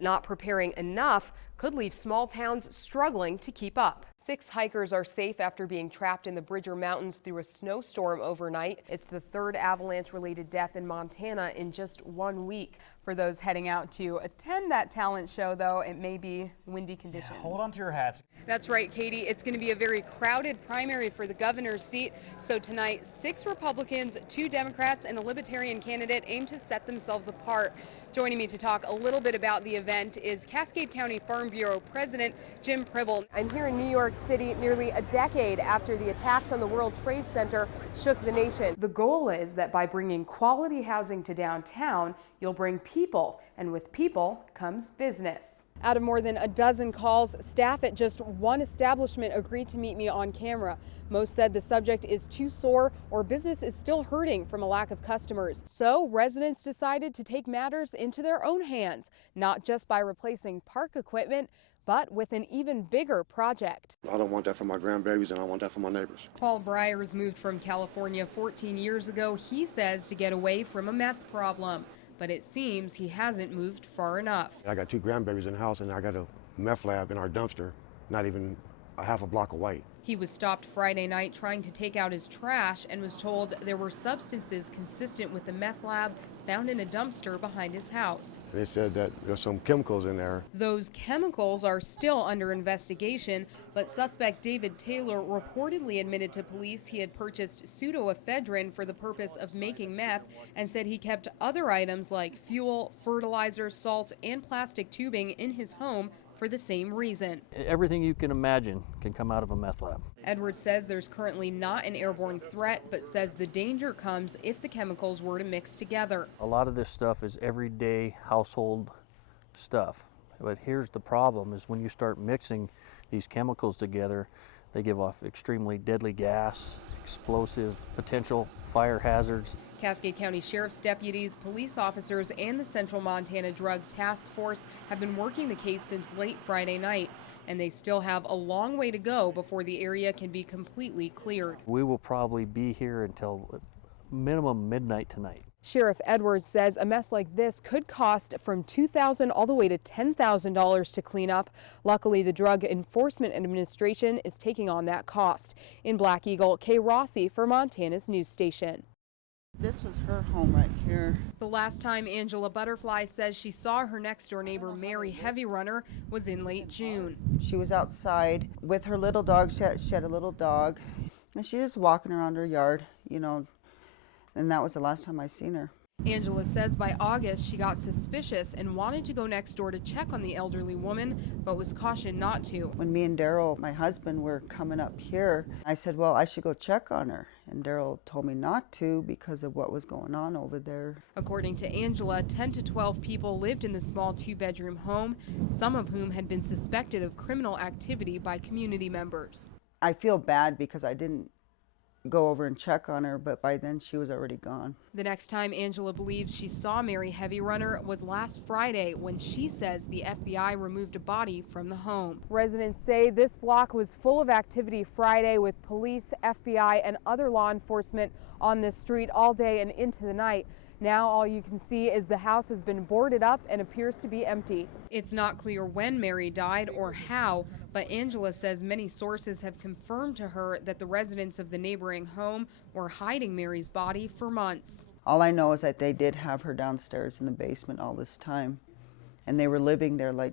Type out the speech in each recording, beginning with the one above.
Not preparing enough could leave small towns struggling to keep up. 6 hikers are safe after being trapped in the Bridger Mountains through a snowstorm overnight. It's the 3rd avalanche-related death in Montana in just 1 week. For those heading out to attend that talent show, though, it may be windy conditions. Yeah, hold on to your hats. That's right, Katie. It's going to be a very crowded primary for the governor's seat. So tonight, 6 Republicans, 2 Democrats, and a Libertarian candidate aim to set themselves apart. Joining me to talk a little bit about the event is Cascade County Farm Bureau President Jim Pribble. I'm here in New York City nearly a decade after the attacks on the World Trade Center shook the nation. The goal is that by bringing quality housing to downtown, you'll bring people, and with people comes business. Out of more than a dozen calls, staff at just one establishment agreed to meet me on camera. Most said the subject is too sore or business is still hurting from a lack of customers. So residents decided to take matters into their own hands, not just by replacing park equipment, but with an even bigger project. I don't want that for my grandbabies, and I want that for my neighbors. Paul Breyers moved from California 14 years ago, he says, to get away from a meth problem. But it seems he hasn't moved far enough. I got 2 grandbabies in the house, and I got a meth lab in our dumpster, not even a half a block away. He was stopped Friday night trying to take out his trash and was told there were substances consistent with the meth lab found in a dumpster behind his house. They said that there's some chemicals in there. Those chemicals are still under investigation, but suspect David Taylor reportedly admitted to police he had purchased pseudoephedrine for the purpose of making meth and said he kept other items like fuel, fertilizer, salt, and plastic tubing in his home for the same reason. Everything you can imagine can come out of a meth lab. Edwards says there's currently not an airborne threat, but says the danger comes if the chemicals were to mix together. A lot of this stuff is everyday household stuff. But here's the problem is when you start mixing these chemicals together, they give off extremely deadly gas, explosive potential, fire hazards. Cascade County Sheriff's deputies, police officers, and the Central Montana Drug Task Force have been working the case since late Friday night, and they still have a long way to go before the area can be completely cleared. We will probably be here until minimum midnight tonight. Sheriff Edwards says a mess like this could cost from $2,000 all the way to $10,000 to clean up. Luckily, the Drug Enforcement Administration is taking on that cost. In Black Eagle, Kay Rossi for Montana's news station. This was her home right here. The last time Angela Butterfly says she saw her next-door neighbor Mary Heavy Runner was in late June. She was outside with her little dog. She had a little dog, and she was walking around her yard, and that was the last time I seen her. Angela says by August she got suspicious and wanted to go next door to check on the elderly woman, but was cautioned not to. When me and Daryl, my husband, were coming up here, I said, well, I should go check on her. And Daryl told me not to because of what was going on over there. According to Angela, 10 to 12 people lived in the small 2-bedroom home, some of whom had been suspected of criminal activity by community members. I feel bad because I didn't go over and check on her, but by then she was already gone. The next time Angela believes she saw Mary Heavy Runner was last Friday when she says the FBI removed a body from the home. Residents say this block was full of activity Friday with police, FBI, and other law enforcement on this street all day and into the night. Now all you can see is the house has been boarded up and appears to be empty. It's not clear when Mary died or how, but Angela says many sources have confirmed to her that the residents of the neighboring home were hiding Mary's body for months. All I know is that they did have her downstairs in the basement all this time, and they were living there like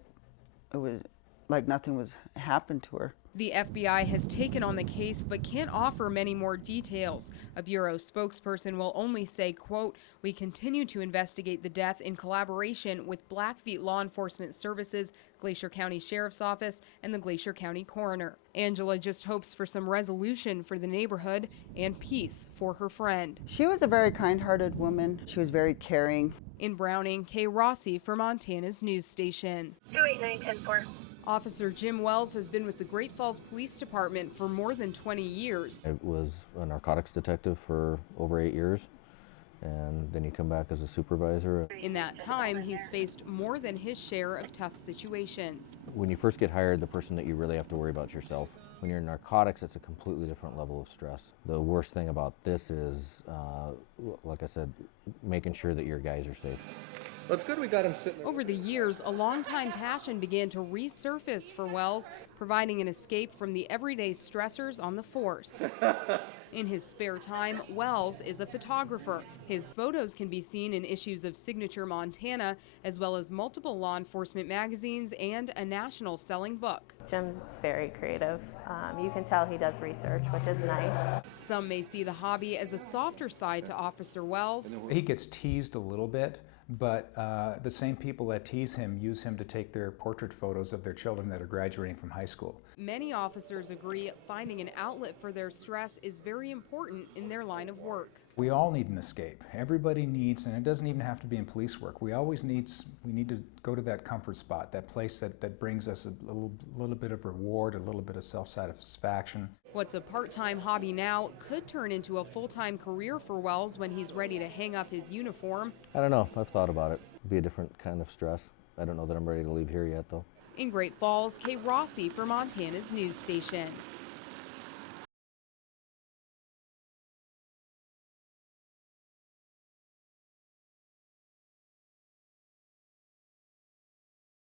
it was like nothing was happened to her. The FBI has taken on the case but can't offer many more details. A Bureau spokesperson will only say, quote, "We continue to investigate the death in collaboration with Blackfeet Law Enforcement Services, Glacier County Sheriff's Office, and the Glacier County Coroner." Angela just hopes for some resolution for the neighborhood and peace for her friend. She was a very kind-hearted woman. She was very caring. In Browning, Kay Rossi for Montana's news station. 289-10-4. Officer Jim Wells has been with the Great Falls Police Department for more than 20 years. I was a narcotics detective for over 8 years, and then you come back as a supervisor. In that time, he's faced more than his share of tough situations. When you first get hired, the person that you really have to worry about is yourself. When you're in narcotics, it's a completely different level of stress. The worst thing about this is, like I said, making sure that your guys are safe. Well, it's good we got him sitting there. Over the years, a longtime passion began to resurface for Wells, providing an escape from the everyday stressors on the force. In his spare time, Wells is a photographer. His photos can be seen in issues of Signature Montana, as well as multiple law enforcement magazines and a national selling book. Jim's very creative. You can tell he does research, which is nice. Some may see the hobby as a softer side to Officer Wells. He gets teased a little bit, but the same people that tease him use him to take their portrait photos of their children that are graduating from high school. Many officers agree finding an outlet for their stress is very important in their line of work. We all need an escape. Everybody needs, and it doesn't even have to be in police work. We need to go to that comfort spot, that place that brings us a little bit of reward, a little bit of self-satisfaction. What's a part-time hobby now could turn into a full-time career for Wells when he's ready to hang up his uniform. I don't know. I've thought about it. It'd be a different kind of stress. I don't know that I'm ready to leave here yet, though. In Great Falls, Rossi for Montana's news station.